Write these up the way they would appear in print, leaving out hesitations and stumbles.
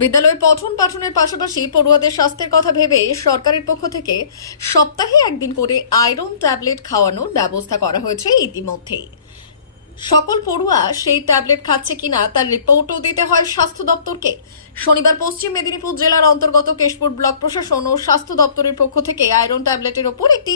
বিদ্যালয়ে পঠন পাঠনের পাশাপাশি পড়ুয়াদের স্বাস্থ্যের কথা ভেবে সরকারের পক্ষ থেকে সপ্তাহে একদিন করে আয়রন ট্যাবলেট খাওয়ানোর ব্যবস্থা করা হয়েছে ইতিমধ্যেই। সকল পড়ুয়া সেই ট্যাবলেট খাচ্ছে কিনা তার রিপোর্টও দিতে হয় স্বাস্থ্য দপ্তরকে। শনিবার পশ্চিম মেদিনীপুর জেলার অন্তর্গত কেশপুর ব্লক প্রশাসন ও স্বাস্থ্য দপ্তরের পক্ষ থেকে আয়রন ট্যাবলেটের ওপর একটি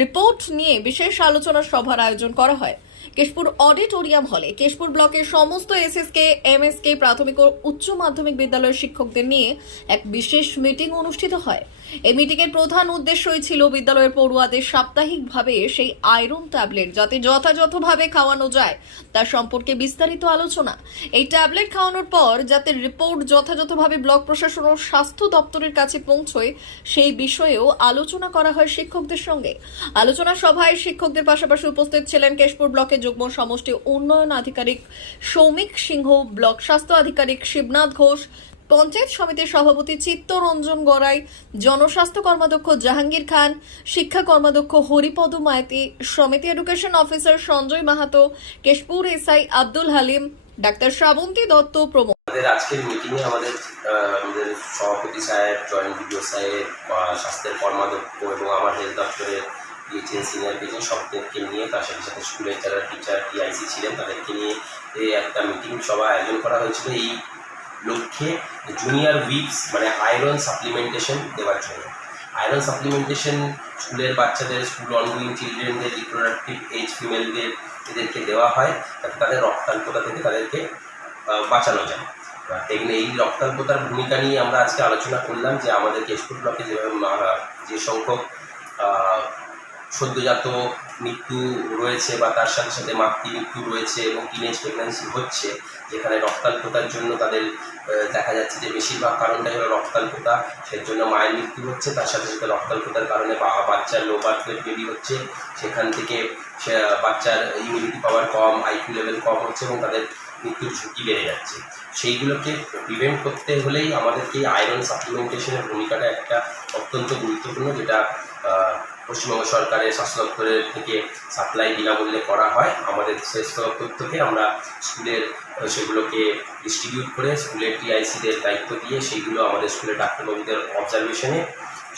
রিপোর্ট নিয়ে বিশেষ আলোচনা সভার আয়োজন করা হয় কেশপুর অডিটোরিয়াম হলে। কেশপুর ব্লকের সমস্ত এসএসকে এমএসকে প্রাথমিক ও উচ্চ মাধ্যমিক বিদ্যালয়ের শিক্ষকদের নিয়ে এক বিশেষ মিটিং অনুষ্ঠিত হয়। এই মিটিং এর প্রধান উদ্দেশ্যই ছিল বিদ্যালয়ের পড়ুয়াদের সাপ্তাহিকভাবে সেই আয়রন ট্যাবলেট যাতে যথাযথভাবে খাওয়ানো যায় তার সম্পর্কে বিস্তারিত আলোচনা। এই ট্যাবলেট খাওয়ানোর পর যাতে রিপোর্ট যথাযথভাবে ব্লক প্রশাসন ও স্বাস্থ্য দপ্তরের কাছে পৌঁছয় সেই বিষয়েও আলোচনা করা হয় শিক্ষকদের সঙ্গে। আলোচনা সভায় শিক্ষকদের পাশাপাশি উপস্থিত ছিলেন কেশপুর ব্লকের যুগ্ম সমষ্টি উন্নয়ন আধিকারিক সৌমিক সিংহ, ব্লক স্বাস্থ্য আধিকারিক শিবনাথ ঘোষ, পঞ্চায়েত সমিতির সভাপতি চিত্তরঞ্জন গড়াই, জনস্বাস্থ্য কর্মাধ্যক্ষ জাহাঙ্গীর খান, শিক্ষা কর্মাধ্যক্ষ হরিপদ মাইতি, সমিতি education officer Sanjay Mahato, Keshpur SI Abdul Halim, doctor Shrabanti Dutta প্রমুখ। আজকের মিটিংয়ে আমাদের সভাপতি সাহেব, জয়েন্ট বিডিও সাহেব, স্বাস্থ্যের কর্মাধ্যক্ষ এবং আমার হেলথ দপ্তরের ডিএচএন সিনিয়র ডিএচএন সবদেরকে নিয়ে, তার সাথে সাথে স্কুলের যারা টিচার টিআইসি ছিলেন তাদেরকে নিয়ে একটা মিটিং সভা আয়োজন করা হয়েছিল এই লক্ষ্যে জুনিয়র উইকস মানে আয়রন সাপ্লিমেন্টেশন দেওয়ার জন্য। আয়রন সাপ্লিমেন্টেশন স্কুলের বাচ্চাদের, স্কুল অনগোয়িং চিলড্রেনদের, রিপ্রোডাক্টিভ এজ ফিমেলদের এদেরকে দেওয়া হয় যাতে তাদের রক্তাল্পতা থেকে তাদেরকে বাঁচানো যায়। এই রক্তাল্পতার ভূমিকা নিয়ে আমরা আজকে আলোচনা করলাম যে আমাদের কেশপুর ব্লকে যে সংখ্যক সদ্যজাত মৃত্যু রয়েছে বা তার সাথে সাথে মাতৃ মৃত্যু রয়েছে এবং টিনেজ প্রেগন্যান্সি হচ্ছে, যেখানে রক্তাল্পতার জন্য তাদের দেখা যাচ্ছে যে বেশিরভাগ কারণটাই হলো রক্তাল্পতা, সেজন্য মায়ের মৃত্যু হচ্ছে। তার সাথে সাথে রক্তাল্পতার কারণে বাচ্চার লো বার্থ ওয়েট বেবি হচ্ছে, সেখান থেকে বাচ্চার ইমিউনিটি পাওয়ার কম, আইকিউ লেভেল কম হচ্ছে এবং তাদের মৃত্যুর ঝুঁকি বেড়ে যাচ্ছে। সেইগুলোকে প্রিভেন্ট করতে হলেই আমাদেরকে আয়রন সাপ্লিমেন্টেশনের ভূমিকাটা একটা অত্যন্ত গুরুত্বপূর্ণ, যেটা পশ্চিমবঙ্গ সরকারের স্বাস্থ্য দপ্তরের থেকে সাপ্লাই বিনামূল্যে করা হয়। আমাদের স্বাস্থ্য দপ্তর থেকে আমরা স্কুলের সেগুলোকে ডিস্ট্রিবিউট করে স্কুলের টিআইসিদের দায়িত্ব দিয়ে সেইগুলো আমাদের স্কুলের ডাক্তারবাবুদের অবজারভেশনে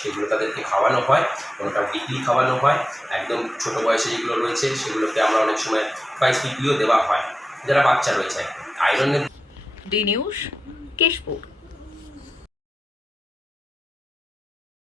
সেগুলো তাদেরকে খাওয়ানো হয়। কোনোটা উইকলি খাওয়ানো হয়, একদম ছোটো বয়সে যেগুলো রয়েছে সেগুলোকে আমরা অনেক সময় প্রাইস উইকলিও দেওয়া হয় যারা বাচ্চা রয়েছে। আয়রনের ডি নিউজ, কেশপুর।